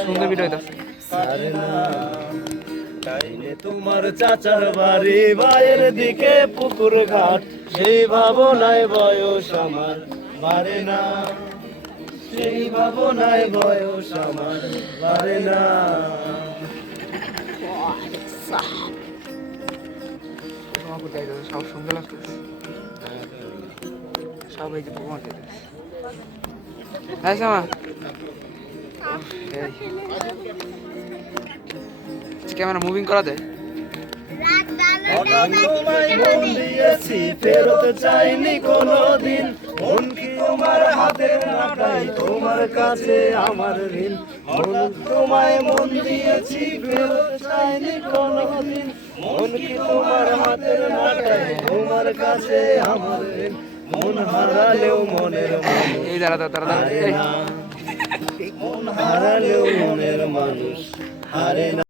সুন্দর ভিডিও তাইলে তোমার চাচার বাড়ি বাইরের দিকে পুকুর ঘাট সেই ভাবনায় বয়স আমার বাড়ে না সেই ভাবনায় বয়স আমার বাড়ে না সব সুন্দর লাগছে সব এই যে ভগবান হ্যাঁ শ্যামা ক্যামেরা মুভিং করা দেয় তোমায় মন দিয়েছি ফেরত চাইনি কোনোদিন মন কি তোমার হাতের নাটাই তোমার কাছে আমার ঋণ মন তোমায় মন দিয়েছি ফেরত চাইনি কোনোদিন মন কি তোমার হাতের নাটাই তোমার কাছে আমার ঋণ মন হারালেও মনের মানুষ এই দাঁড়া মন হারালেও মনের মানুষ হারে না